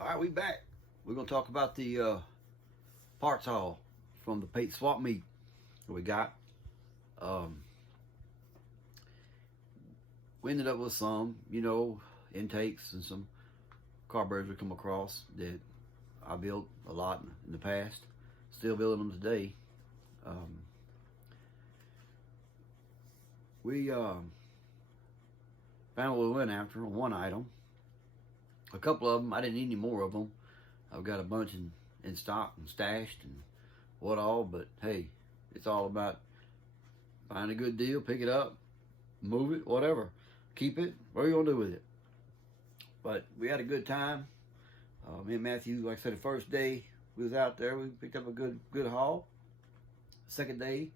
All right, we back. We're gonna talk about the parts haul from the Pate swap meet that we got. Um, we ended up with some, intakes and some carburetors we come across that I built a lot in the past. Still building them today. We found what we went after on one item. A couple of them, I didn't need any more of them. I've got a bunch in stock and stashed and what all, but hey, it's all about find a good deal, pick it up, move it, whatever. Keep it, what are you going to do with it? But we had a good time. Me and Matthew, like I said, the first day we was out there, we picked up a good haul. Second day,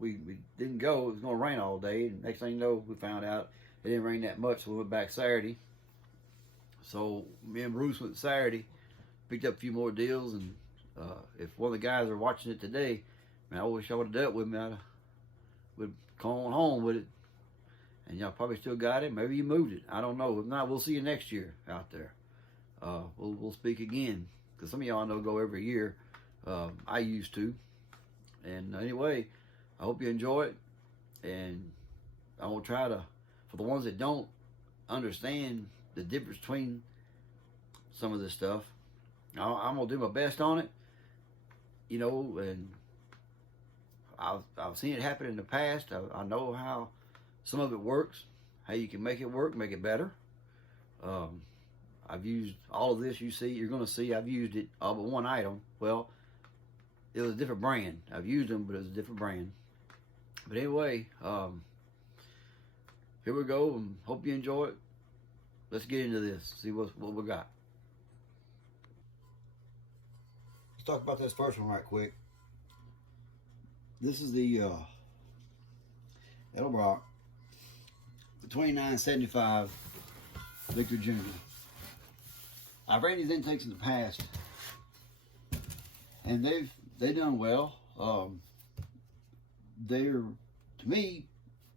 we didn't go. It was going to rain all day. And next thing you know, we found out it didn't rain that much, so we went back Saturday. So me and Bruce went Saturday, picked up a few more deals, and if one of the guys are watching it today, man, I wish I would have dealt with me. Would come on home with it, and y'all probably still got it. Maybe you moved it. I don't know. If not, we'll see you next year out there. We'll speak again, because some of y'all know go every year. I used to. And anyway, I hope you enjoy it, and I will try to, for the ones that don't understand the difference between some of this stuff, I'm gonna do my best on it, and I've seen it happen in the past. I know how some of it works, how you can make it work, make it better. I've used all of this. You're gonna see I've used it all but one item. Well, it was a different brand. I've used them, but it was a different brand. But anyway, here we go, and hope you enjoy it. Let's get into this, see what we got. Let's talk about this first one right quick. This is the Edelbrock, the 2975 Victor Jr. I've ran these intakes in the past, and they've done well. They're, to me,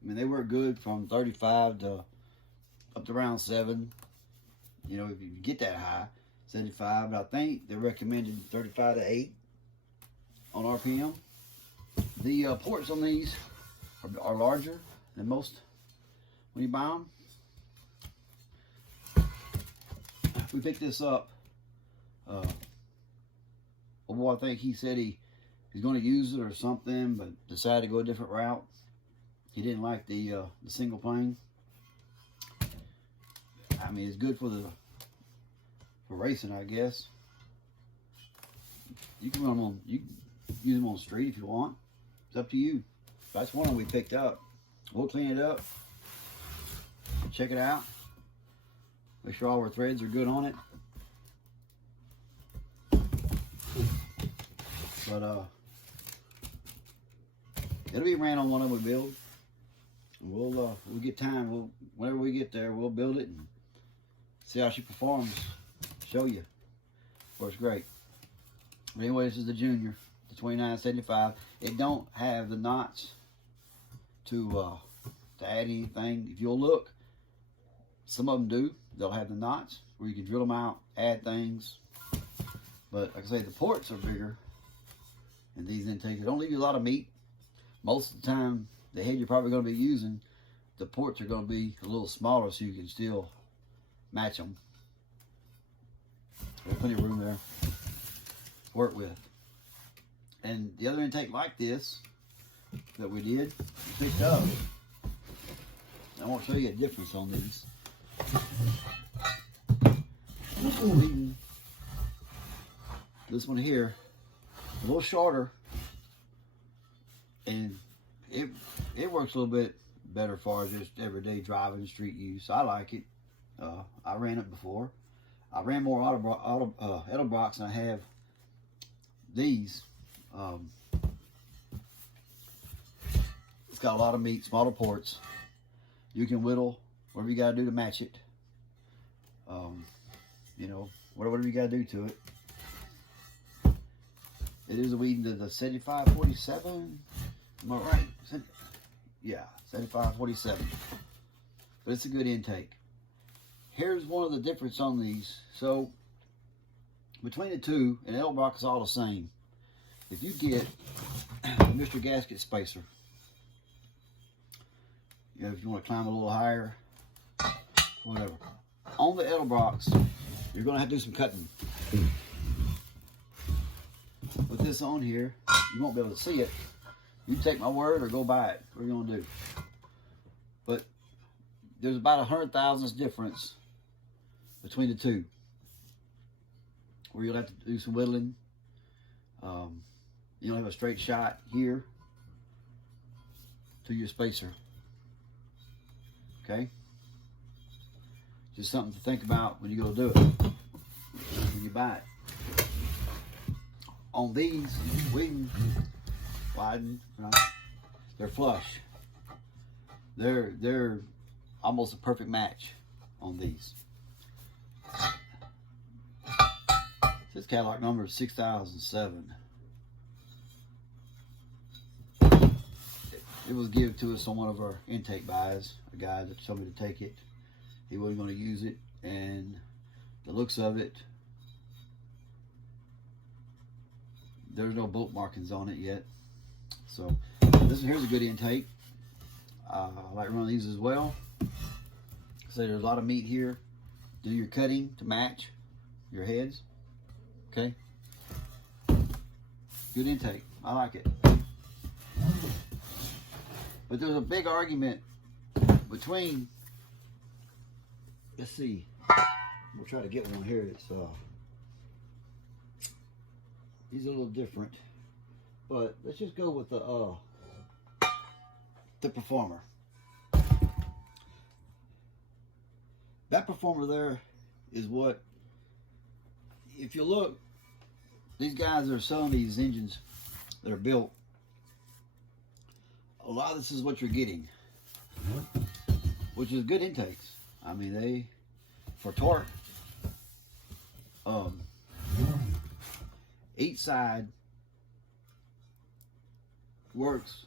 they work good from 35 to up to around 7. If you get that high, 75. But I think they're recommended 35 to 8 on RPM. The ports on these are larger than most when you buy them. We picked this up. I think he said he's going to use it or something, but decided to go a different route. He didn't like the single plane. It's good for racing, I guess. You can run them you can use them on the street if you want. It's up to you. That's one we picked up. We'll clean it up, check it out, make sure all our threads are good on it. But it'll be ran on one of them we build. We'll get time. Whenever we get there, we'll build it and see how she performs. Show you. Works great. But anyway, this is the Junior, the 2975. It don't have the knots to add anything. If you'll look, some of them do. They'll have the knots where you can drill them out, add things. But like I say, the ports are bigger in these intakes. They don't leave you a lot of meat. Most of the time, the head you're probably going to be using, the ports are going to be a little smaller so you can still match them. There's plenty of room there to work with. And the other intake like this that we did, we picked up. I want to show you a difference on these. This one here, a little shorter, and it works a little bit better for just everyday driving, street use. I like it. I ran it before. I ran more Edelbrocks than I have these. It's got a lot of meat, smaller ports. You can whittle whatever you got to do to match it. Whatever you got to do to it. It is a weed to the 7547. Am I right? Yeah, 7547. But it's a good intake. here's one of the difference on these. So between the two, and L block is all the same. If you get Mr. Gasket spacer, you know, if you want to climb a little higher, whatever. On the L blocks, you're going to have to do some cutting. With this on here, you won't be able to see it. You can take my word or go buy it. What are you going to do? But there's about 100 thousandths difference between the two, where you'll have to do some whittling. You'll have a straight shot here to your spacer. Okay? Just something to think about when you go do it, when you buy it. On these, widen, right? They're flush. They're almost a perfect match on these. This catalog number is 6007. It was given to us on one of our intake buys. A guy that told me to take it. He wasn't going to use it, and the looks of it, there's no bolt markings on it yet. So here's a good intake. I like running these as well. So there's a lot of meat here. Do your cutting to match your heads. Okay. Good intake. I like it. But there's a big argument between, let's see, we'll try to get one here. It's these are a little different, but let's just go with the Performer. That Performer there is what, if you look, these guys that are selling these engines that are built, a lot of this is what you're getting, which is good intakes. I mean, they, for torque, each side works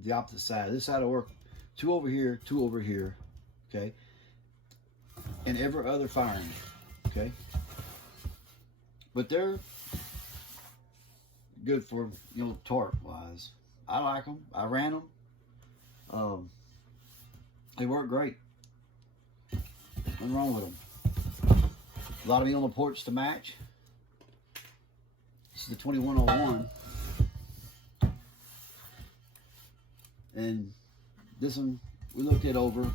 the opposite side. This side will work 2 over here, 2 over here, okay? And every other firing, okay? But they're good for, you know, torque wise. I like them. I ran them. They work great. Nothing wrong with them. A lot of meat on the porch to match. This is the 2101. And this one, we looked it over. And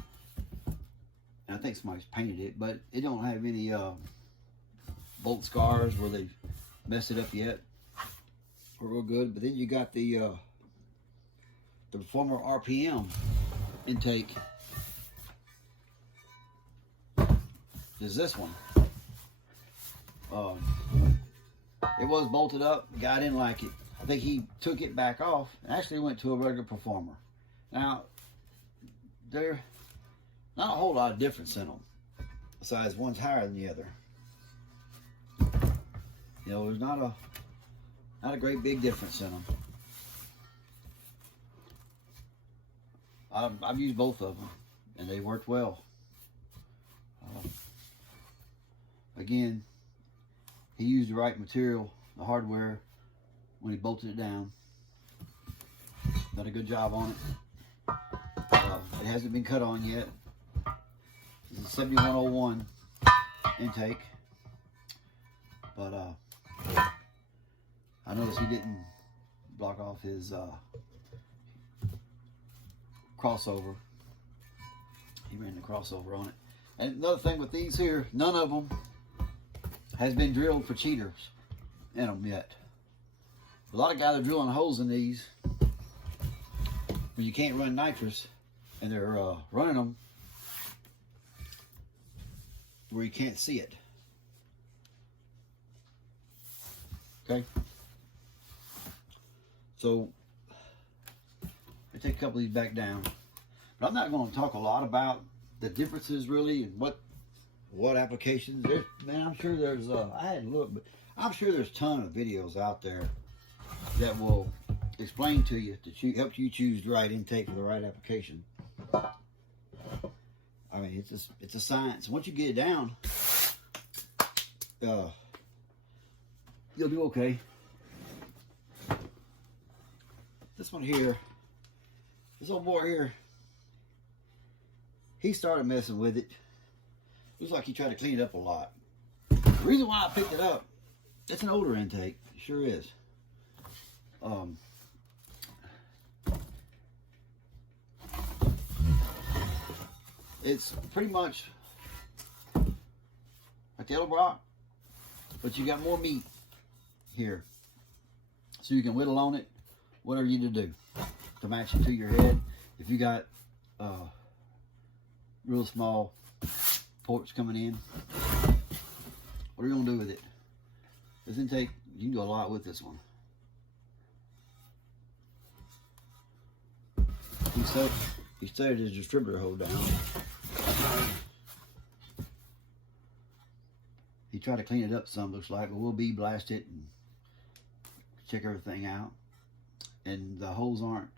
I think somebody's painted it, but it don't have any bolt scars where they've messed it up yet. We're real good. But then you got the Performer RPM intake. Is this one. It was bolted up. The guy didn't like it. I think he took it back off and actually went to a regular Performer. Now, there's not a whole lot of difference in them, besides one's higher than the other. You know, there's not a great big difference in them. I've used both of them, and they worked well. Again, he used the right material, the hardware, when he bolted it down. Done a good job on it. It hasn't been cut on yet. This is a 7101 intake, but I noticed he didn't block off his crossover. He ran the crossover on it. And another thing with these here, none of them has been drilled for cheaters in them yet. A lot of guys are drilling holes in these when you can't run nitrous, and they're running them where you can't see it. Okay? So, I take a couple of these back down. But I'm not going to talk a lot about the differences really and what applications. Man, I'm sure there's, I hadn't looked, but I'm sure there's a ton of videos out there that will explain to you, to help you choose the right intake for the right application. I mean, it's a science. Once you get it down, you'll do okay. This one here, this old boy here, he started messing with it. It was like he tried to clean it up a lot. The reason why I picked it up, it's an older intake. It sure is. It's pretty much like the Yellow Brock, but you got more meat here. So you can whittle on it, whatever you need to do to match it to your head. If you got real small ports coming in, what are you gonna do with it? This intake, you can do a lot with this one. He started his distributor hole down. He tried to clean it up some, looks like, but we'll blast it and check everything out. And the holes aren't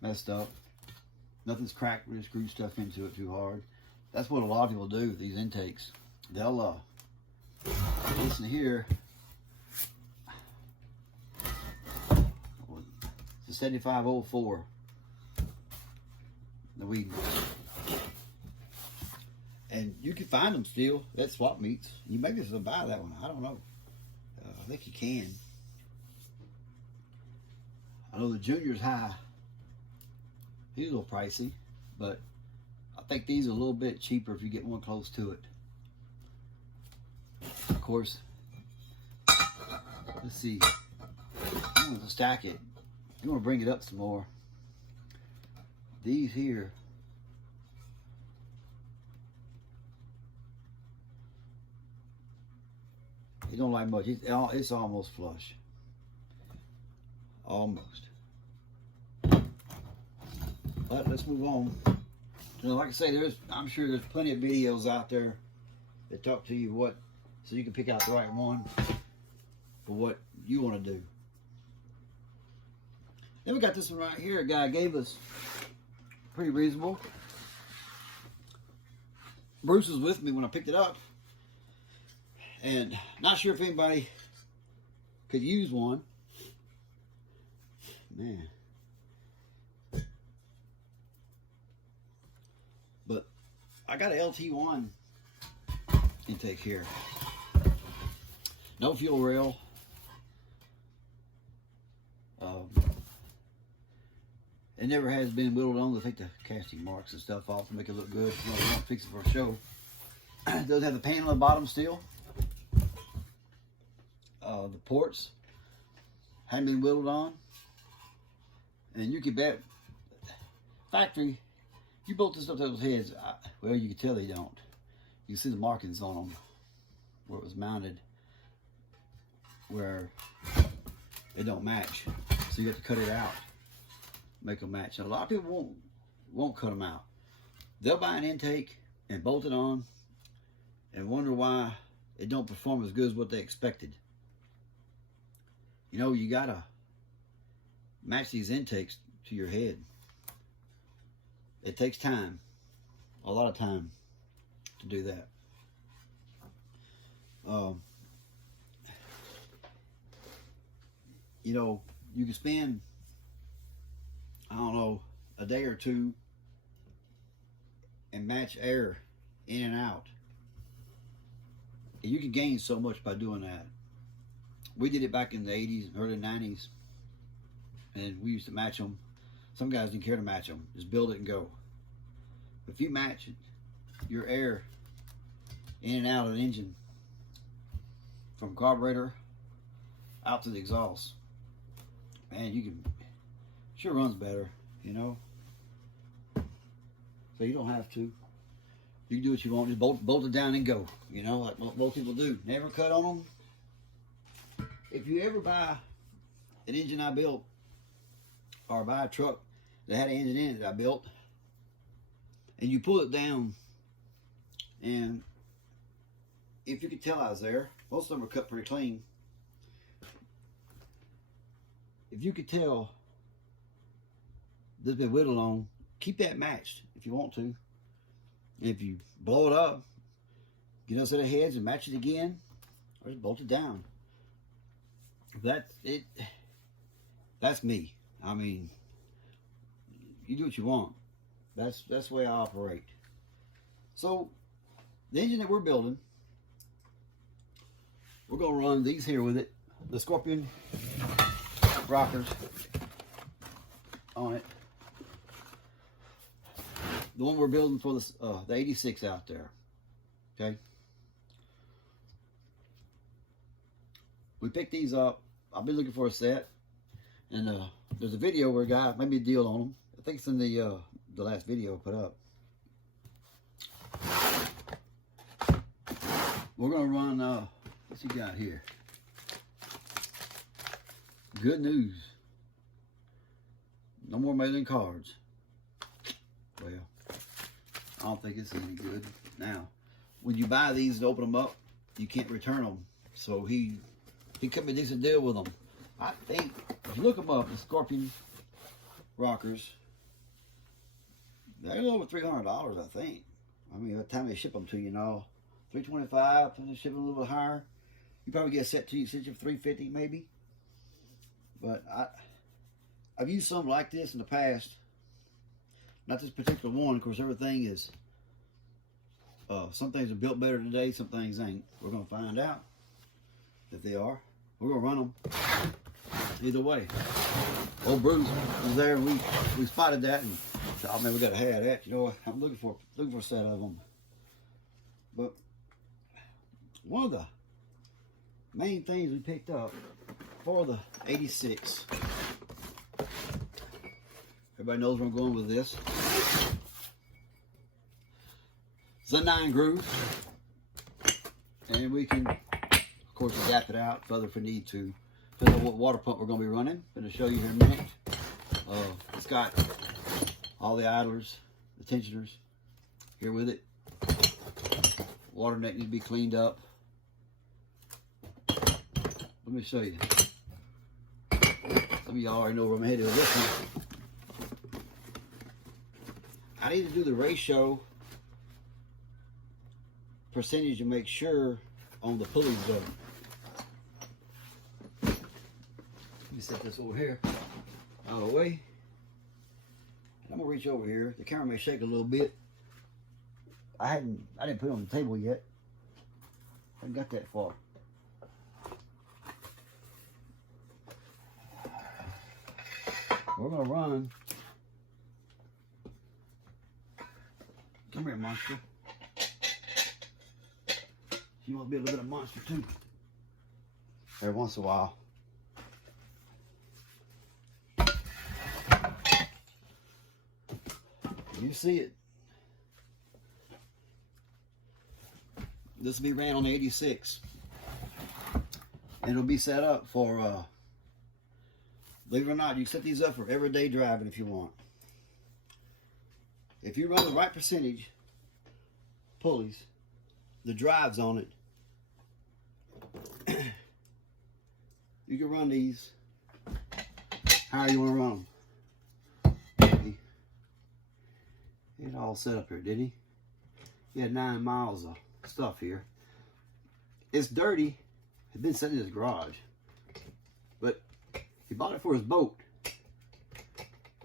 messed up. Nothing's cracked. We just screwed stuff into it too hard. That's what a lot of people do with these intakes. They'll listen here. It's a 7504. The weed. And you can find them still at swap meets. You maybe still buy that one. I don't know. I think you can. I know the Junior's high. He's a little pricey, but I think these are a little bit cheaper if you get one close to it. Of course, let's see. I'm going to stack it. I'm going to bring it up some more. These here, you don't like much. It's almost flush. Almost. But let's move on. You know, like I say, I'm sure there's plenty of videos out there that talk to you so you can pick out the right one for what you want to do. Then we got this one right here. A guy gave us. Pretty reasonable. Bruce was with me when I picked it up, and not sure if anybody could use one. Man. But I got an LT1 intake here. No fuel rail. It never has been whittled on to take the casting marks and stuff off to make it look good. You know, we don't fix it for a show. It does have the panel at the bottom still. The ports hadn't been whittled on. And you can bet, factory, you built this up to those heads. Well, you can tell they don't. You can see the markings on them where it was mounted, where it don't match. So you have to cut it out. Make them match. And a lot of people won't cut them out. They'll buy an intake and bolt it on and wonder why it don't perform as good as what they expected. You know, you gotta match these intakes to your head. It takes time, a lot of time to do that. You know, you can spend, I don't know, a day or two and match air in and out. And you can gain so much by doing that. We did it back in the 80s, early 90s, and we used to match them. Some guys didn't care to match them, just build it and go. If you match it, your air in and out of an engine, from carburetor out to the exhaust, man, you can, sure runs better, you know. So you don't have to. You can do what you want, just bolt it down and go, you know, like most people do. Never cut on them. If you ever buy an engine I built, or buy a truck that had an engine in it that I built, and you pull it down, and if you could tell I was there, most of them are cut pretty clean. If you could tell there's been whittled on, keep that matched if you want to. If you blow it up, get a set of heads and match it again, or just bolt it down. That's me. I mean, you do what you want. That's the way I operate. So the engine that we're building, we're gonna run these here with it, the Scorpion rockers on it. The one we're building for the 86 out there. Okay. We picked these up. I've been looking for a set, and there's a video where a guy made me a deal on them. I think it's in the last video I put up. We're gonna run. What's he got here? Good news. No more mailing cards. Well, I don't think it's any good. Now, when you buy these and open them up, you can't return them. So he cut me a decent deal with them. I think, if you look them up, the Scorpion rockers, they're a little over $300, I think. I mean, by the time they ship them to you, $325, if they ship them a little bit higher, you probably get a set to you, set you for $350 maybe. But I've used something like this in the past. Not this particular one. Of course, everything is, some things are built better today, some things ain't. We're going to find out if they are. We're going to run them either way. Old Bruce was there, and we spotted that, and said, oh man, we got to have that. You know what? I'm looking for a set of them. But one of the main things we picked up for the 86, everybody knows where I'm going with this. It's a 9 groove, and we can, of course, adapt it out further if we need to. Depends on what water pump we're going to be running. I'm going to show you here in a minute. It's got all the idlers, the tensioners here with it. Water neck needs to be cleaned up. Let me show you. Some of y'all already know where I'm headed with this one. I need to do the ratio percentage to make sure on the pulleys though. Let me set this over here out of the way. I'm gonna reach over here. The camera may shake a little bit. I didn't put it on the table yet. I haven't got that far. We're gonna run. Come here, monster. You want to be a little bit of monster too. Every once in a while. You see it. This will be ran on the 86. And it'll be set up for, believe it or not, you can set these up for everyday driving if you want. If you run the right percentage pulleys, the drives on it, you can run these how you want to run them. He had all set up here, didn't he? He had 9 miles of stuff here. It's dirty. It's been sitting in his garage, but he bought it for his boat,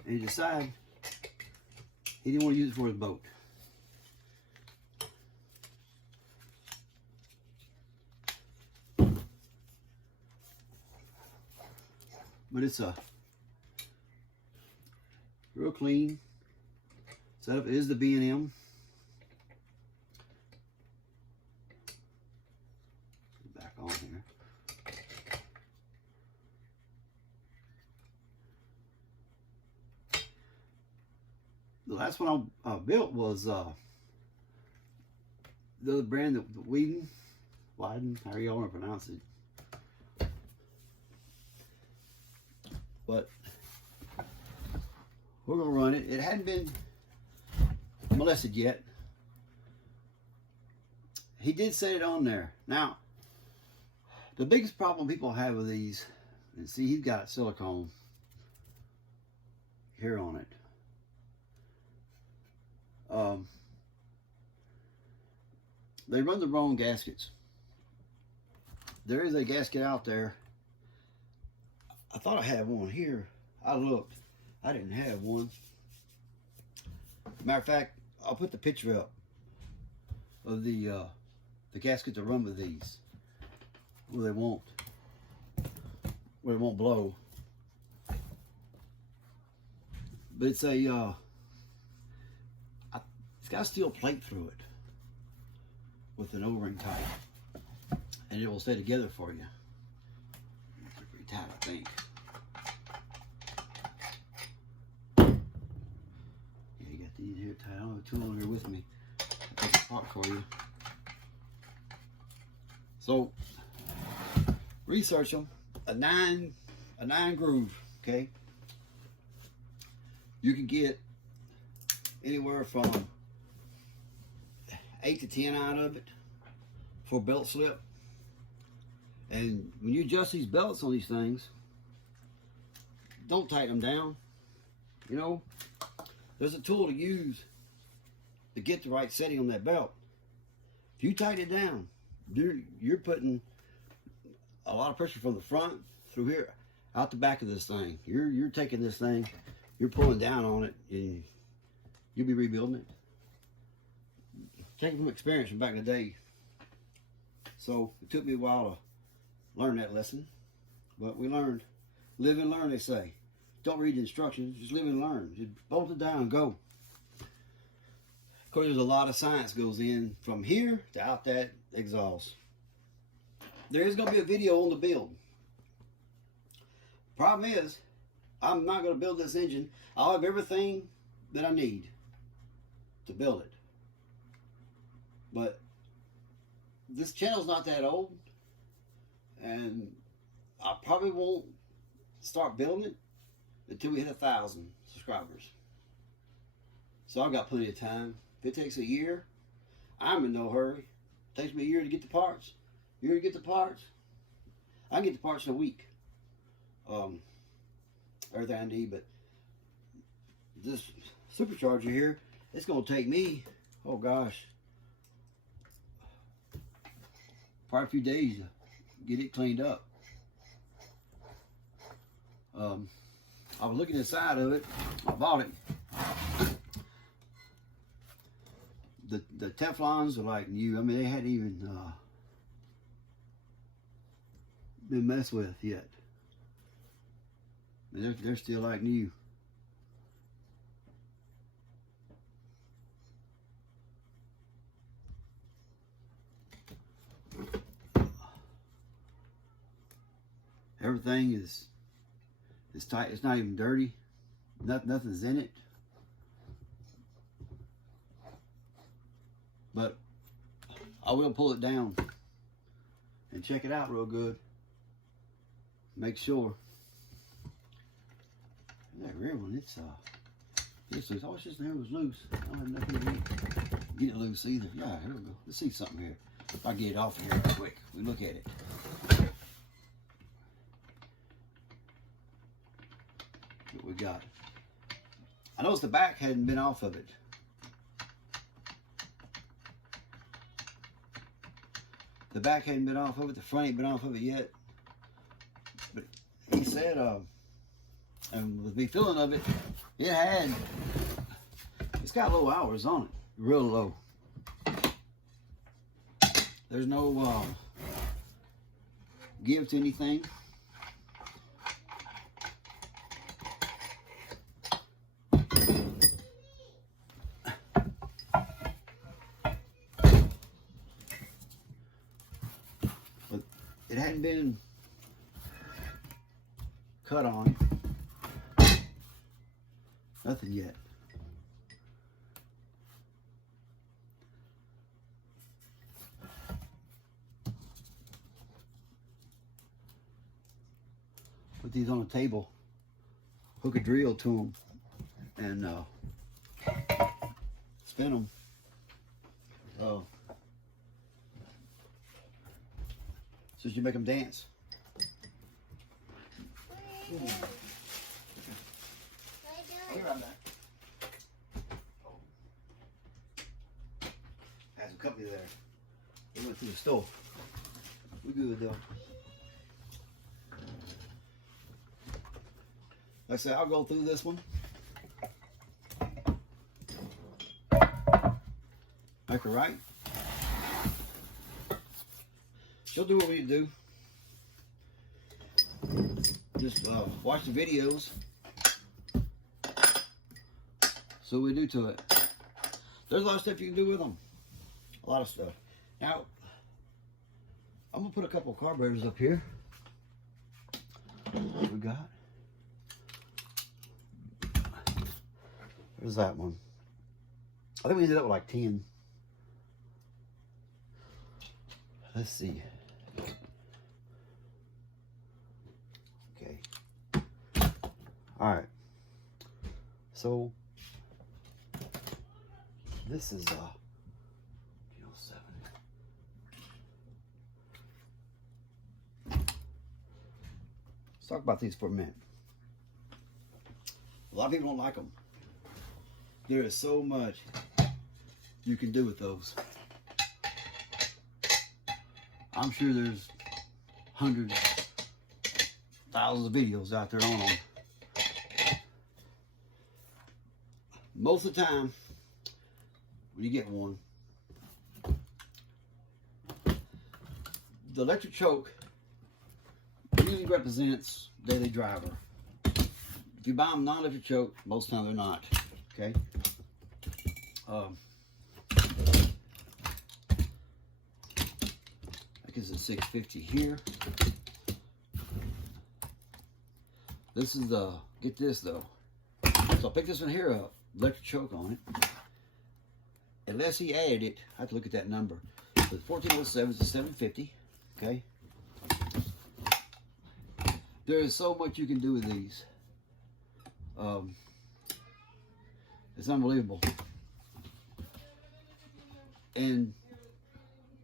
and he decided he didn't want to use it for his boat. But it's a real clean setup. It is the B&M. Back on here. The last one I built was the other brand, the Widen, however y'all want to pronounce it. But we're gonna run it. It hadn't been molested yet. He did set it on there. Now, the biggest problem people have with these, and see, he's got silicone here on it. they run the wrong gaskets. There is a gasket out there. I thought I had one here. I looked. I didn't have one. Matter of fact, I'll put the picture up of the gasket to run with these, where they won't blow. But it's a it's got a steel plate through it with an O-ring type, and it will stay together for you. It's pretty tight, I think. Yeah, you got these here tight. I don't have a tool here with me. I'll take it apart for you. So research them. A nine groove. Okay. You can get anywhere from 8 to 10 out of it for belt slip. And when you adjust these belts on these things, don't tighten them down. You know, there's a tool to use to get the right setting on that belt. If you tighten it down, you're putting a lot of pressure from the front through here out the back of this thing. You're taking this thing, you're pulling down on it, and you'll be rebuilding it. Taking from experience from back in the day. So it took me a while to learn that lesson, but we learned. Live and learn, they say. Don't read the instructions, just live and learn. Just bolt it down and go. Of course, there's a lot of science goes in from here to out that exhaust. There is going to be a video on the build. Problem is, I'm not going to build this engine. I'll have everything that I need to build it. But this channel's not that old, and I probably won't start building it until we hit 1,000 subscribers. So I've got plenty of time. If it takes a year, I'm in no hurry. It takes me a year to get the parts. You to get the parts? I can get the parts in a week. Everything I need, but this supercharger here, it's going to take me, oh gosh, probably a few days to get it cleaned up. I was looking inside of it. I bought it. The Teflons are like new. I mean, they hadn't even been messed with yet. I mean, they're still like new. Everything is tight. It's not even dirty. Nothing's in it. But I will pull it down and check it out real good. Make sure. That rear one, it's loose. I was just there, it was loose. I don't have nothing to get it loose either. Yeah, here we go. Let's see something here. If I get it off of here real quick, we look at it. What we got? I noticed the back hadn't been off of it. The back hadn't been off of it. The front ain't been off of it yet. But he said, and with me feeling of it, it's got low hours on it, real low. There's no give to anything. But it hadn't been cut on. Nothing yet. Put these on a table, hook a drill to them, and spin them. So you make them dance. I'll be right back. Has a company there. We went to the store. We're good though. Like I said, I'll go through this one. Make her right. She'll do what we do. Just watch the videos. So we do to it. There's a lot of stuff you can do with them. A lot of stuff. Now, I'm gonna put a couple of carburetors up here. What we got? There's that one. I think we ended up with like 10. Let's see. Okay. All right. So this is 07. Let's talk about these for a minute. A lot of people don't like them. There is so much you can do with those. I'm sure there's hundreds, thousands of videos out there on them. Most of the time, when you get one, the electric choke usually represents daily driver. If you buy them non-electric choke, most of the time they're not. Okay. I guess it's 650 here. This is the, get this though. So I'll pick this one here up, electric choke on it. Unless he added it, I have to look at that number. So it's 1407 to 750. Okay. There is so much you can do with these. It's unbelievable. And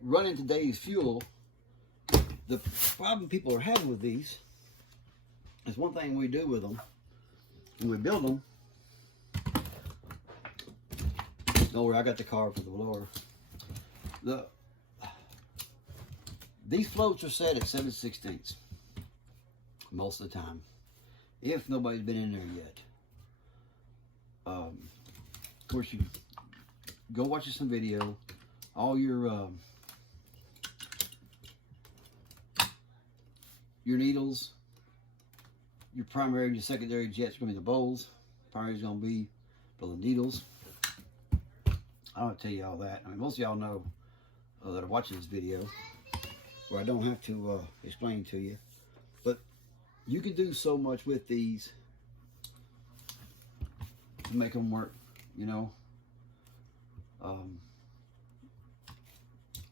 running today's fuel, the problem people are having with these is one thing we do with them, and we build them. Don't worry, I got the car for the blower. These floats are set at 7/16 most of the time, if nobody's been in there yet. Of course, you go watch some video. All your needles, your primary and your secondary jets are going to be the bowls. Primary is going to be for the needles. I don't tell you all that. I mean, most of y'all know that are watching this video, where I don't have to explain to you. But you can do so much with these to make them work, you know.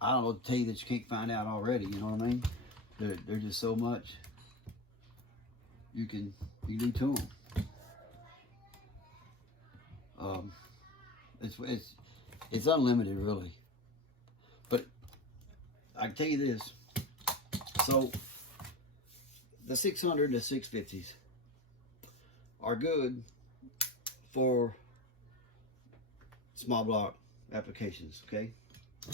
I don't know what to tell you that you can't find out already, you know what I mean? There's just so much you can do to them. It's unlimited, really. But I can tell you this. So the 600 and the 650s are good for small block applications, okay?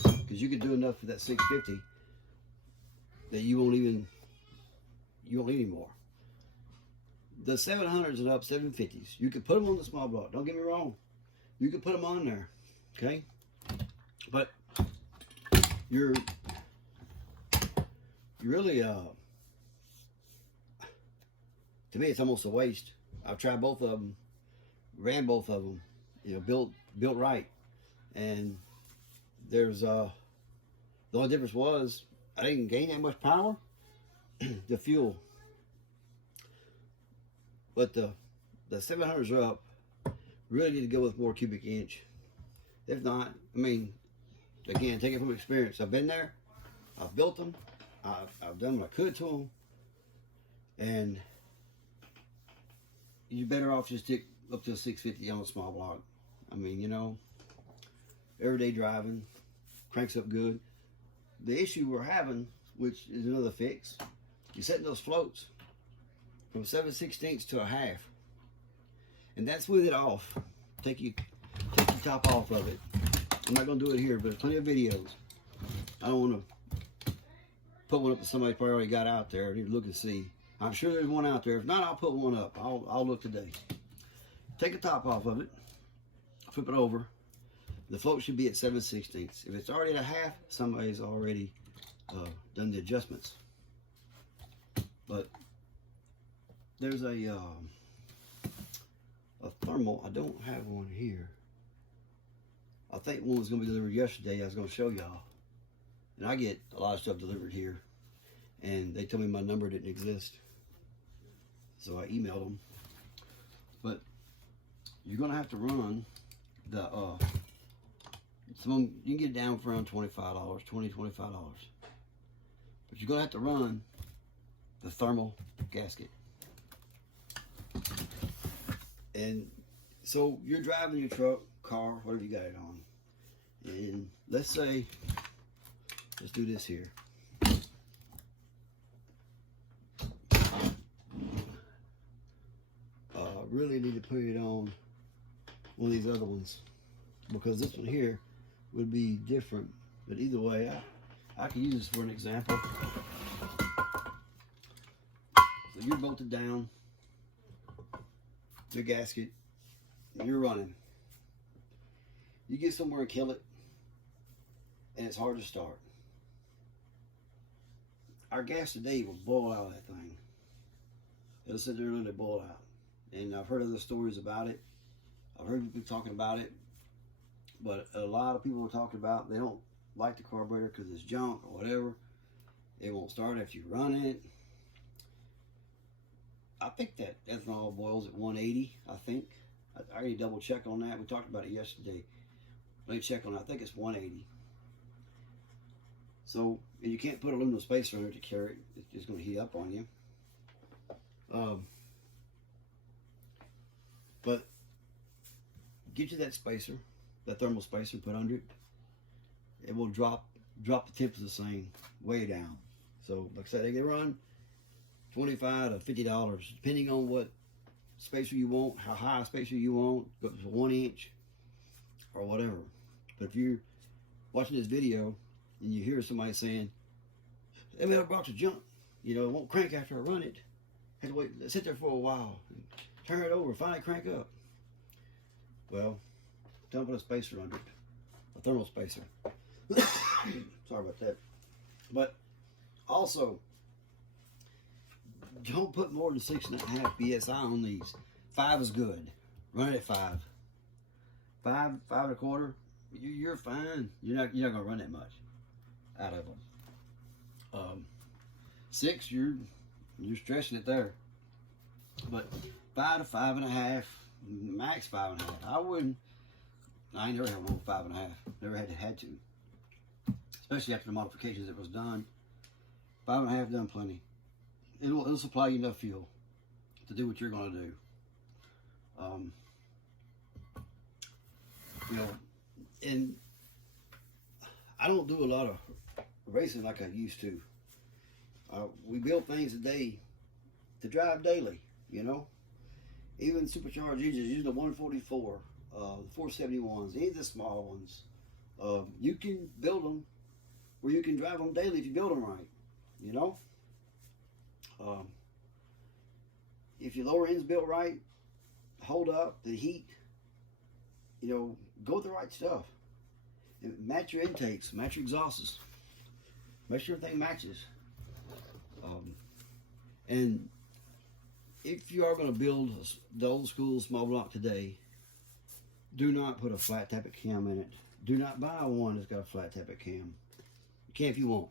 Because you can do enough for that 650 that you won't need any more. The 700s and up, 750s, you can put them on the small block. Don't get me wrong. You can put them on there, okay? But you're really, to me, it's almost a waste. I've tried both of them, ran both of them, you know, built right, and there's the only difference was I didn't gain that much power, the fuel, but the 700s are up. Really need to go with more cubic inch. If not, I mean, again, take it from experience. I've been there, I've built them, I've done what I could to them, and you're better off just stick up to a 650 on a small block. I mean, you know, everyday driving, cranks up good. The issue we're having, which is another fix, you're setting those floats from 7/16 to a half. And that's with it off. Take your top off of it. I'm not going to do it here, but there's plenty of videos. I don't want to put one up that somebody probably already got out there. I need to look and see. I'm sure there's one out there. If not, I'll put one up. I'll look today. Take the top off of it. Flip it over. The float should be at 7/16. If it's already at a half, somebody's already done the adjustments. But there's a thermal. I don't have one here. I think one was going to be delivered yesterday. I was going to show y'all. And I get a lot of stuff delivered here. And they told me my number didn't exist. So I emailed them. But you're going to have to run the, you can get it down for around $25, $20, $25. But you're going to have to run the thermal gasket. And so you're driving your truck, car, whatever you got it on. And let's say, let's do this here. Really need to put it on one of these other ones, because this one here would be different. But either way, I can use this for an example. So you're bolted down, your gasket, and you're running. You get somewhere and kill it, and it's hard to start. Our gas today will boil out of that thing. It'll sit there and let it boil out. And I've heard other stories about it. I've heard people talking about it. But a lot of people are talking about they don't like the carburetor because it's junk or whatever. It won't start after you run it. I think that ethanol boils at 180, I think. I already double check on that. We talked about it yesterday. Let me check on it. I think it's 180. So, and you can't put aluminum spacer on it to carry it. It's just going to heat up on you. But get you that spacer, that thermal spacer, put under it. It will drop the tip of the same way down. So, like I said, they can run $25 to $50, depending on what spacer you want, how high a spacer you want, go up to 1 inch or whatever. But if you're watching this video and you hear somebody saying, "That metal box is junk, you know, it won't crank after I run it. I had to wait, sit there for a while, turn it over, finally crank up." Well, don't put a spacer under it, a thermal spacer. Sorry about that. But also, don't put more than 6.5 PSI on these. 5 is good. Run it at 5. 5 1/4. You're fine. You're not gonna run that much out of them. 6, you're stretching it there. But 5 to 5.5, max 5.5. I ain't never had one with 5.5. Never had to. Especially after the modifications that was done. 5.5 done plenty. It'll supply you enough fuel to do what you're gonna do. You know, and I don't do a lot of racing like I used to. We build things today to drive daily, you know. Even supercharged engines, using the 144, the 471s, any of the small ones. You can build them where you can drive them daily if you build them right, you know. If your lower end's built right, hold up the heat, you know, go with the right stuff. And match your intakes, match your exhausts. Make sure everything matches. And if you are going to build the old school small block today, do not put a flat tappet cam in it. Do not buy one that's got a flat tappet cam. You can if you want.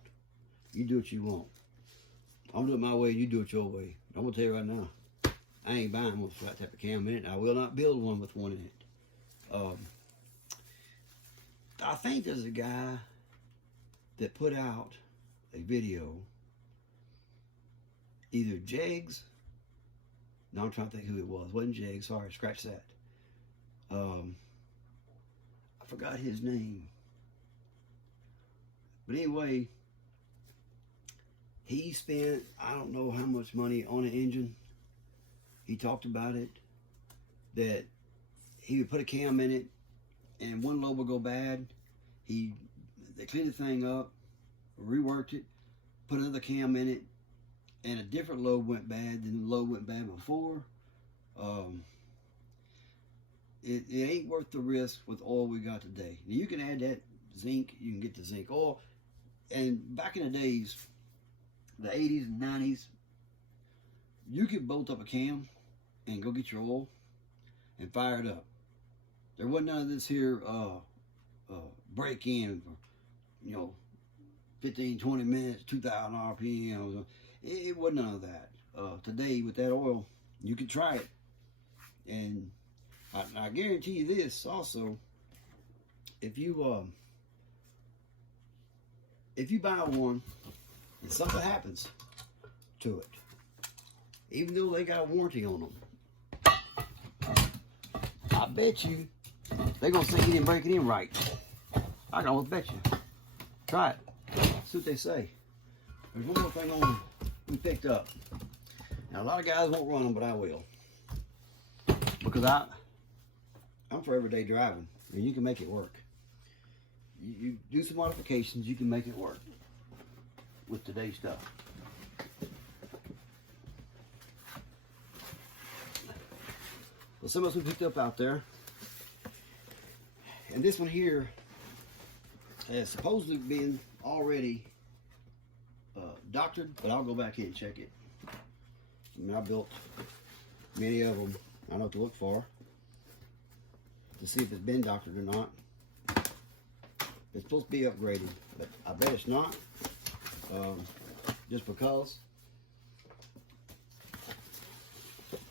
You do what you want. I'm doing it my way, you do it your way. I'm going to tell you right now, I ain't buying one with a flat tappet cam in it. I will not build one with one in it. I think there's a guy that put out a video, either Jegs, no, I'm trying to think who it was. It wasn't Jegs, sorry, scratch that. I forgot his name. But anyway, he spent, I don't know how much money on an engine. He talked about it, that he would put a cam in it, and one lobe would go bad. They cleaned the thing up, reworked it, put another cam in it, and a different load went bad than the load went bad before. It ain't worth the risk with oil we got today. Now, you can add that zinc, you can get the zinc oil. And back in the days, the 80s and 90s, you could bolt up a cam and go get your oil and fire it up. There wasn't none of this here break in for, you know, 15, 20 minutes, 2,000 RPM. It wasn't none of that. Today, with that oil, you can try it. And I guarantee you this also, if you buy one and something happens to it, even though they got a warranty on them, I bet you they're gonna say you didn't break it in right. I can almost bet you. Try it. See what they say. There's one more thing on we picked up. Now a lot of guys won't run them, but I will, because I'm for everyday driving, and you can make it work. You do some modifications, you can make it work with today's stuff. Well, some of us we picked up out there, and this one here has supposedly been already doctored, but I'll go back in and check it. I mean, I built many of them. I know what to look for to see if it's been doctored or not. It's supposed to be upgraded, but I bet it's not, just because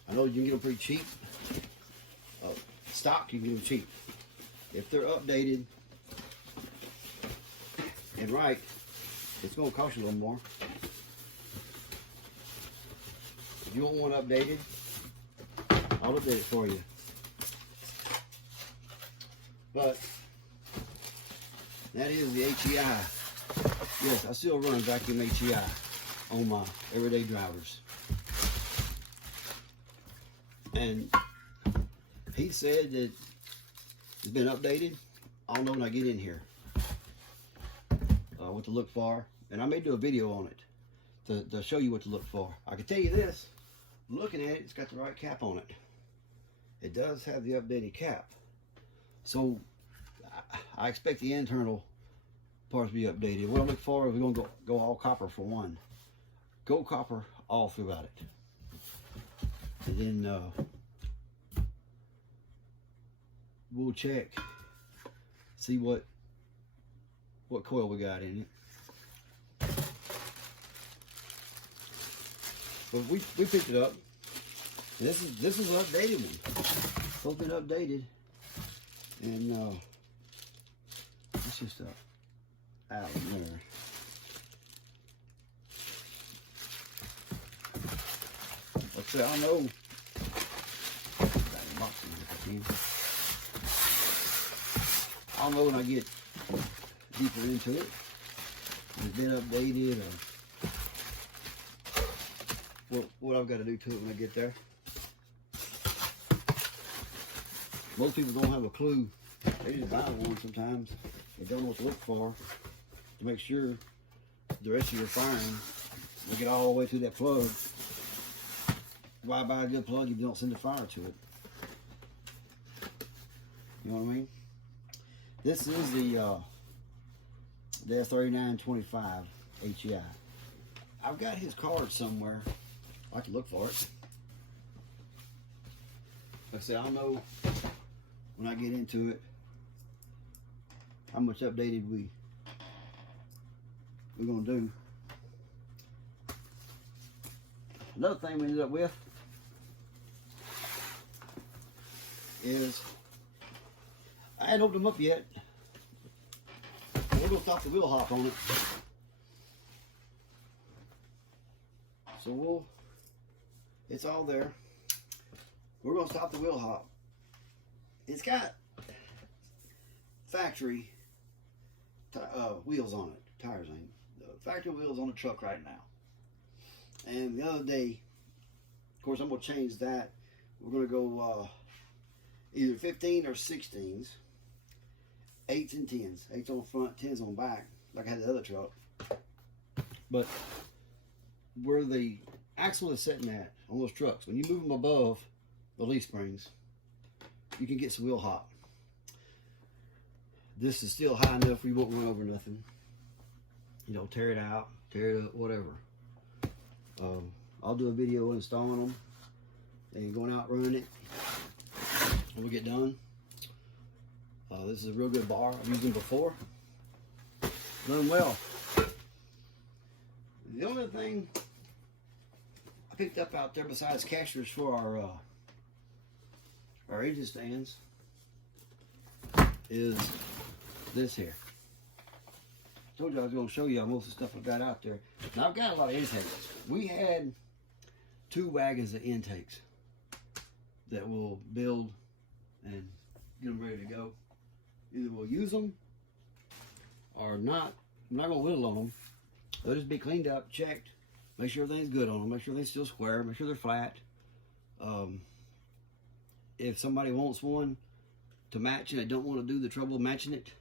I know you can get them pretty cheap. Stock, you can get them cheap. If they're updated and right, it's going to cost you a little more. If you want one updated, I'll update it for you. But that is the HEI. Yes, I still run vacuum HEI on my everyday drivers. And he said that it's been updated. I'll know when I get in here what to look for. And I may do a video on it to show you what to look for. I can tell you this, looking at it, it's got the right cap on it. It does have the updated cap. So I expect the internal parts to be updated. What I look for is we're going to go all copper for one. Go copper all throughout it. And then we'll check, see what coil we got in it. But we picked it up. This is an updated one. Both been updated. And it's just out there. Like I said, I know. I'll know when I get deeper into it. It's been updated, or what I've got to do to it when I get there. Most people don't have a clue. They just buy one sometimes. They don't know what to look for to make sure the rest of your firing will get all the way through that plug. Why buy a good plug if you don't send the fire to it? You know what I mean? This is the S3925 HEI. I've got his card somewhere. I can look for it. Like I said, I'll know when I get into it how much updated we're gonna do. Another thing we ended up with is I hadn't opened them up yet. We're gonna stop the wheel hop on it. So it's all there. We're gonna stop the wheel hop. It's got factory wheels on it, tires ain't. Factory wheels on the truck right now. And the other day, of course, I'm gonna change that. We're gonna go either 15 or 16s, 8s and 10s. 8s on the front, 10s on the back, like I had the other truck. But where the axle is sitting at on those trucks, when you move them above the leaf springs, you can get some wheel hop. This is still high enough where you won't run over nothing. You know, tear it out, tear it up, whatever. I'll do a video installing them and going out running it when we get done. This is a real good bar. I've used them before. Run well. The only thing I picked up out there besides casters for our engine stands is this here. I told you I was going to show you most of the stuff I got out there. Now I've got a lot of intakes. We had 2 wagons of intakes that we'll build and get them ready to go. Either we'll use them or not. I'm not going to whittle on them. They'll just be cleaned up, checked, make sure everything's good on them, make sure they're still square, make sure they're flat. If somebody wants one to match and they don't want to do the trouble of matching it,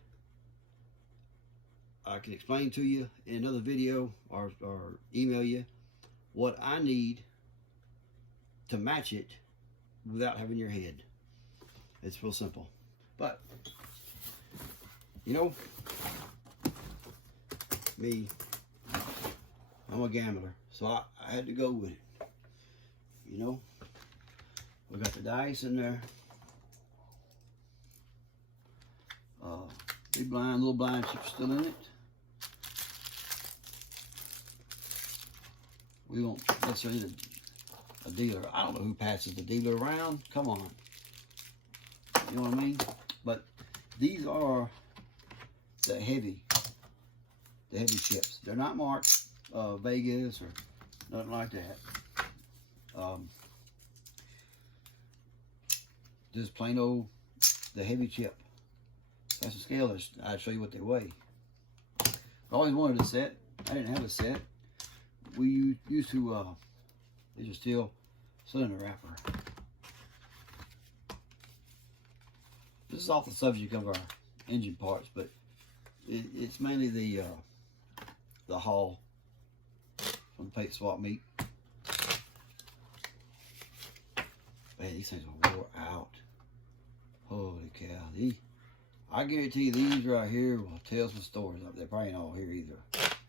I can explain to you in another video or email you what I need to match it without having your head. It's real simple. But, you know, me, I'm a gambler, so I had to go with it. You know, we got the dice in there. Big blind, little blind chip still in it. We don't necessarily need a dealer. I don't know who passes the dealer around. Come on. You know what I mean? But these are the heavy chips. They're not marked Vegas or nothing like that. Just plain old the heavy chip. That's a scale. I'll show you what they weigh. I always wanted a set. I didn't have a set. We used to these are still cylinder wrapper. This is off the subject of our engine parts, but it's mainly the hull from the Pate swap meet. Man, these things are wore out. Holy cow! I guarantee you these right here will tell some stories. They're probably not all here either.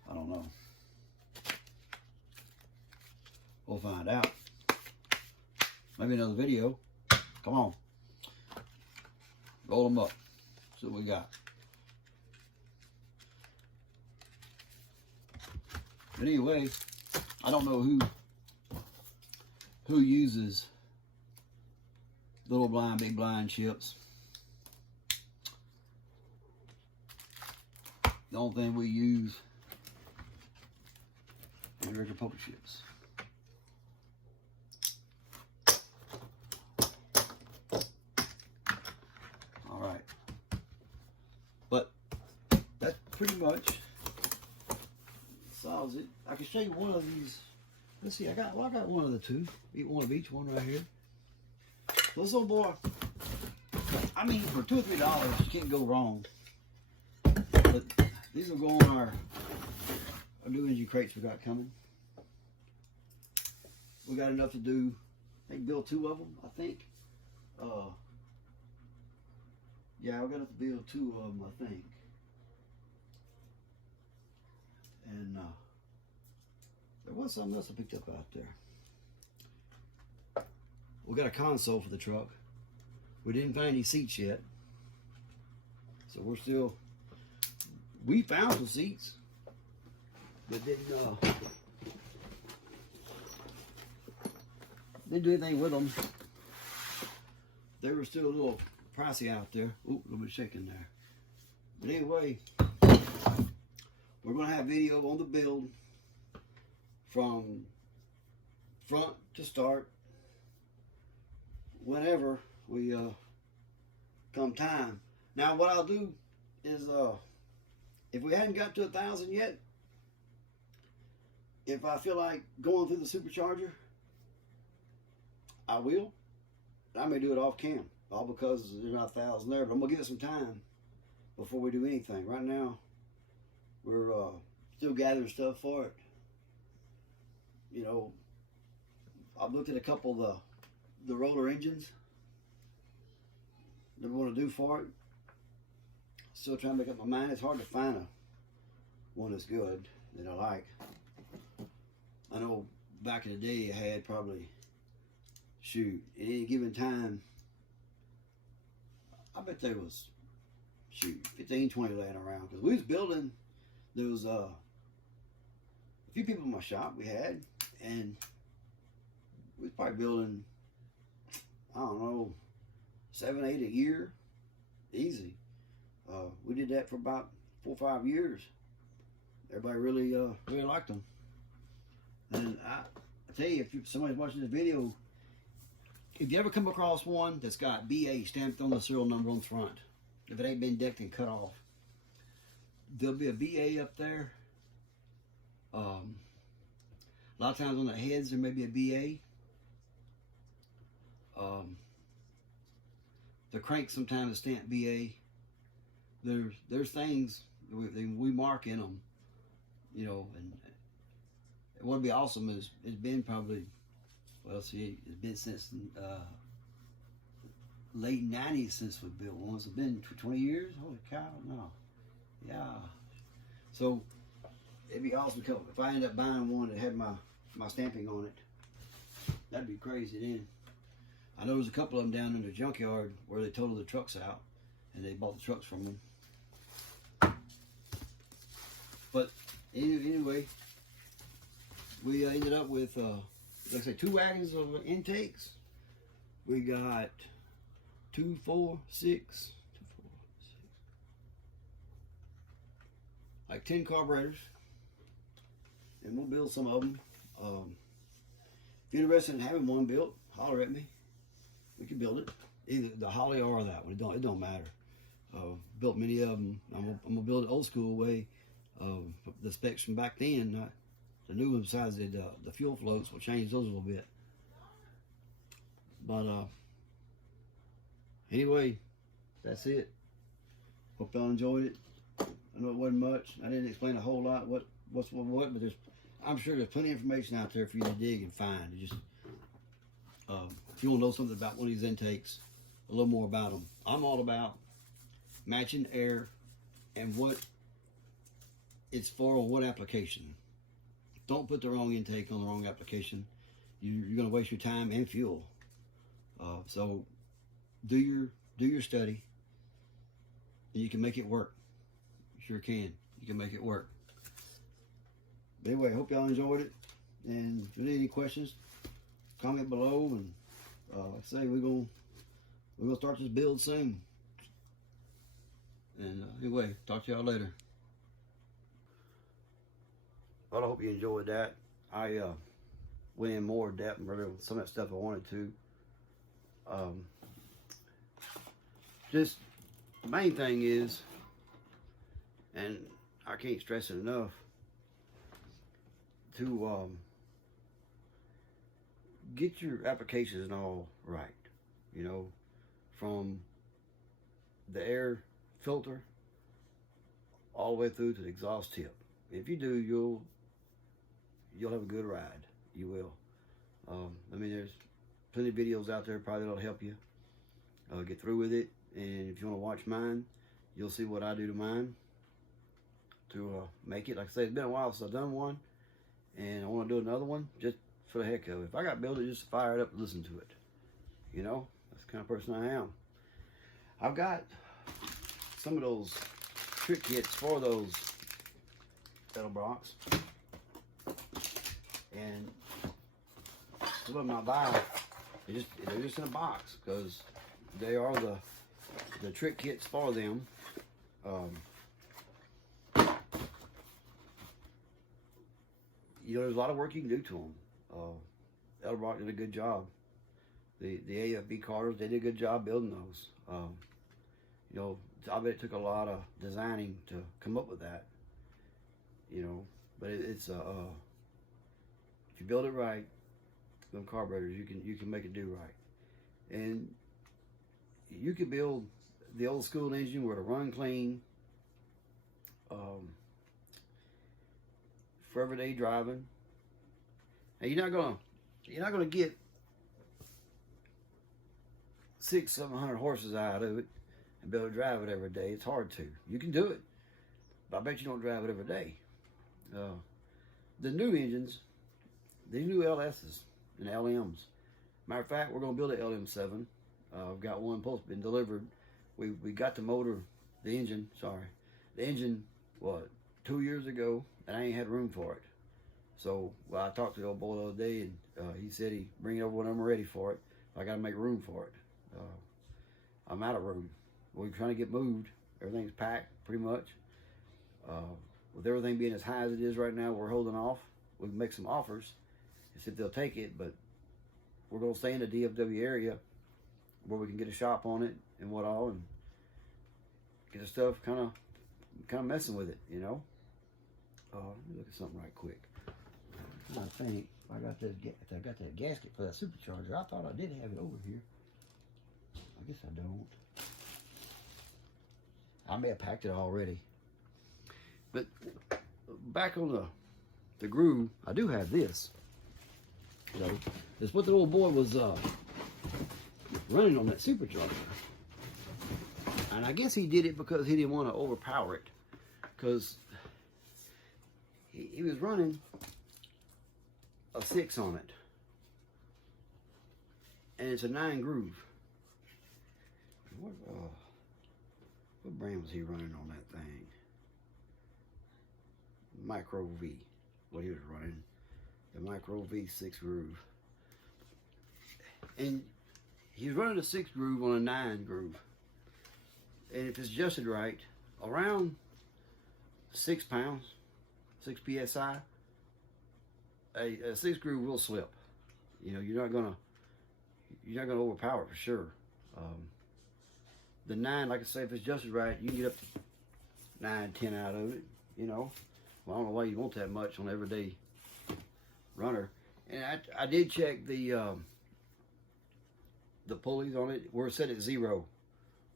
I don't know. We'll find out. Maybe another video. Come on. Roll them up. See what we got. But anyway, I don't know who uses little blind, big blind chips. The only thing we use is regular poker chips. All right, but that's pretty much solves it. I can show you one of these. Let's see, I got one of the two. Eat one of each, one right here. So this little boy, I mean, for $2 or $3, you can't go wrong. But these will go on our new engine crates we got coming. We got enough to do, I think, build 2 of them, I think. Yeah, we got enough to build 2 of them, I think. And there was something else I picked up out there. We got a console for the truck. We didn't find any seats yet. So we're still, we found some seats, but didn't do anything with them. They were still a little pricey out there. Ooh, a little bit shaking there. But anyway, we're gonna have video on the build from front to start whenever we come time. Now what I'll do is if we hadn't got to 1,000 yet, if I feel like going through the supercharger, I will. I may do it off cam, all because there's not 1,000 there, but I'm gonna give it some time before we do anything. Right now we're Still gathering stuff for it. You know, I've looked at a couple of the roller engines that we want to do for it. Still trying to make up my mind. It's hard to find one that's good that I like. I know back in the day I had probably, shoot, at any given time, I bet there was, shoot, 15, 20 laying around. Because we was building, there was a few people in my shop we had, and we was probably building, I don't know, 7, 8 a year, easy. We did that for about 4 or 5 years. Everybody really liked them. And I tell you, if somebody's watching this video, if you ever come across one that's got BA stamped on the serial number on the front, if it ain't been decked and cut off, there'll be a BA up there. A lot of times on the heads there may be a BA. The crank sometimes is stamped BA. There's things we mark in them, you know, and what'd be awesome is it's been probably, well, see, it's been since late 90s since we built one. It's been 20 years? Holy cow, no. Yeah. So it'd be awesome if I end up buying one that had my stamping on it. That'd be crazy then. I know there's a couple of them down in the junkyard where they totaled the trucks out and they bought the trucks from them. But anyway, we ended up with, like I say, 2 wagons of intakes. We got 2, 4, 6, like 10 carburetors, and we'll build some of them. If you're interested in having one built, holler at me. We can build it, either the Holly or that one. It don't matter. Built many of them. I'm gonna build it old school way. The specs from back then, not the new one. Besides the fuel floats, will change those a little bit. But anyway, that's it. Hope y'all enjoyed it. I know it wasn't much. I didn't explain a whole lot what's what, but I'm sure there's plenty of information out there for you to dig and find. Just if you want to know something about one of these intakes, a little more about them. I'm all about matching air and what it's for on what application. Don't put the wrong intake on the wrong application. You're going to waste your time and fuel. So do your study, and you can make it work. You sure can. You can make it work. But anyway, I hope y'all enjoyed it. And if you need any questions, comment below. And say we're gonna start this build soon. And anyway, talk to y'all later. Well, I hope you enjoyed that. I went in more depth and really some of that stuff I wanted to. Just the main thing is, and I can't stress it enough, to get your applications and all right. You know, from the air filter all the way through to the exhaust tip. If you do, you'll have a good ride. You will. I mean, there's plenty of videos out there probably that'll help you get through with it. And if you want to watch mine, you'll see what I do to mine to make it. Like I say, it's been a while since I've done one, and I want to do another one just for the heck of it. If I got built, just fire it up and listen to it. You know, that's the kind of person I am. I've got some of those trick kits for those pedal blocks, and some of them I buy, they're just in a box because they are the trick kits for them. You know, there's a lot of work you can do to them. Edelbrock did a good job. The AFB cars, they did a good job building those. You know, I bet it took a lot of designing to come up with that. You know, but it's if you build it right, them carburetors, you can make it do right. And you can build the old school engine where to run clean. for everyday driving. And you're not gonna get 600-700 horses out of it and be able to drive it every day. It's hard to. You can do it, but I bet you don't drive it every day. The new engines, these new LSs and LMs. Matter of fact, we're gonna build an LM7. I've got one been delivered. We got the motor, the engine. The engine. What, 2 years ago, and I ain't had room for it. So, well, I talked to the old boy the other day, and he said he'd bring it over when I'm ready for it. I got to make room for it. I'm out of room. We're trying to get moved. Everything's packed, pretty much. With everything being as high as it is right now, we're holding off. We can make some offers and see if they'll take it, but we're going to stay in the DFW area where we can get a shop on it and what all, and get the stuff kind of messing with it, you know. Let me look at something right quick. I think I got that gasket for that supercharger. I thought I did have it over here. I guess I don't. I may have packed it already. But back on the groove, I do have this. You know, that's what the old boy was running on that supercharger. And I guess he did it because he didn't want to overpower it. Because he was running a 6 on it. And it's a 9 groove. What brand was he running on that thing? Micro V. What he was running. The Micro V 6 groove. And he was running a 6 groove on a 9 groove. And if it's adjusted right, around 6 pounds, 6 psi, a 6 groove will slip. You know, you're not gonna overpower it for sure. The 9, like I say, if it's adjusted right, you can get up to 9, 10 out of it. You know, well, I don't know why you want that much on an everyday runner. And I did check the pulleys on it. We're set at 0.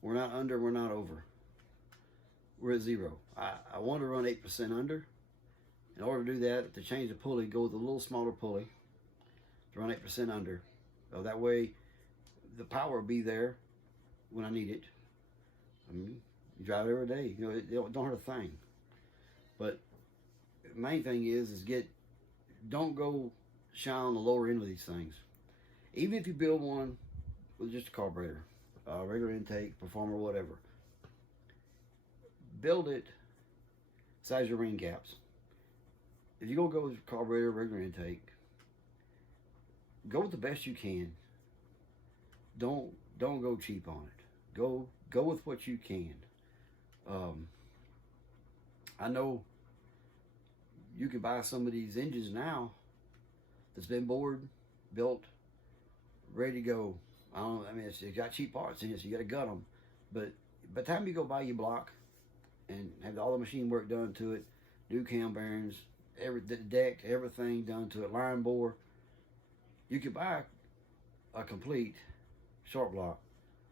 We're not under, we're not over. We're at 0. I want to run 8% under. In order to do that, to change the pulley, go with a little smaller pulley to run 8% under. That way, the power will be there when I need it. I mean, you drive it every day. You know, it don't hurt a thing. But the main thing is don't go shy on the lower end of these things. Even if you build one with just a carburetor, regular intake, performer, whatever. Build it size your ring gaps. If you're gonna go with carburetor, regular intake, go with the best you can. Don't go cheap on it. Go with what you can. I know you can buy some of these engines now that's been bored, built, ready to go. I mean, it's got cheap parts in it, so you got to gut them. But by the time you go buy your block and have all the machine work done to it, new cam bearings, the deck, everything done to it, line bore, you could buy a complete short block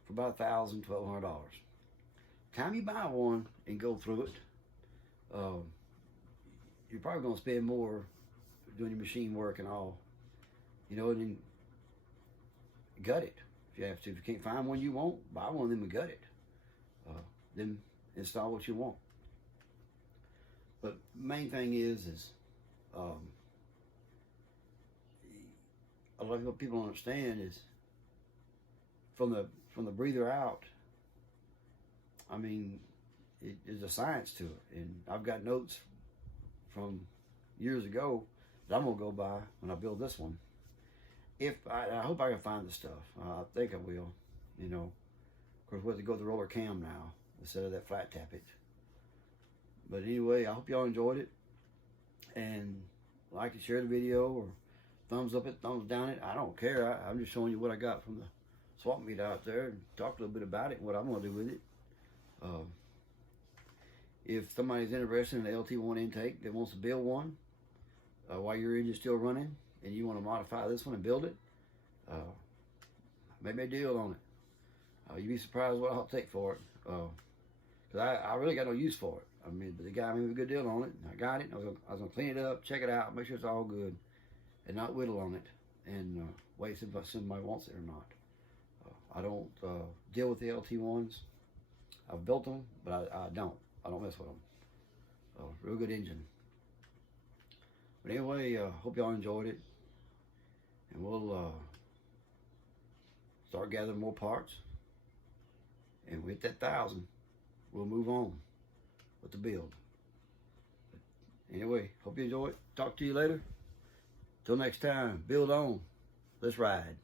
for about $1,000, $1,200. Time you buy one and go through it, you're probably going to spend more doing your machine work and all, you know, and then gut it if you have to. If you can't find one you want, buy one of them and gut it. Then install what you want. But main thing is a lot of what people don't understand is from the breather out, I mean, there's a science to it. And I've got notes from years ago that I'm gonna go by when I build this one. I hope I can find the stuff. I think I will, you know. Of course, we have to go with the roller cam now instead of that flat tappet. But anyway, I hope y'all enjoyed it. And like and share the video, or thumbs up it, thumbs down it. I don't care. I'm just showing you what I got from the swap meet out there and talk a little bit about it and what I'm going to do with it. If somebody's interested in an LT1 intake that wants to build one while your engine's still running and you want to modify this one and build it, maybe a deal on it. You'd be surprised what I'll take for it. Because I really got no use for it. I mean, but the guy made me a good deal on it. And I got it. I was gonna clean it up, check it out, make sure it's all good, and not whittle on it, and wait if somebody wants it or not. I don't deal with the LT1s. I've built them, but I don't mess with them. Real good engine. But anyway, hope y'all enjoyed it, and we'll start gathering more parts, and with that 1,000, we'll move on with the build. But anyway, hope you enjoy it. Talk to you later. Till next time, build on. Let's ride.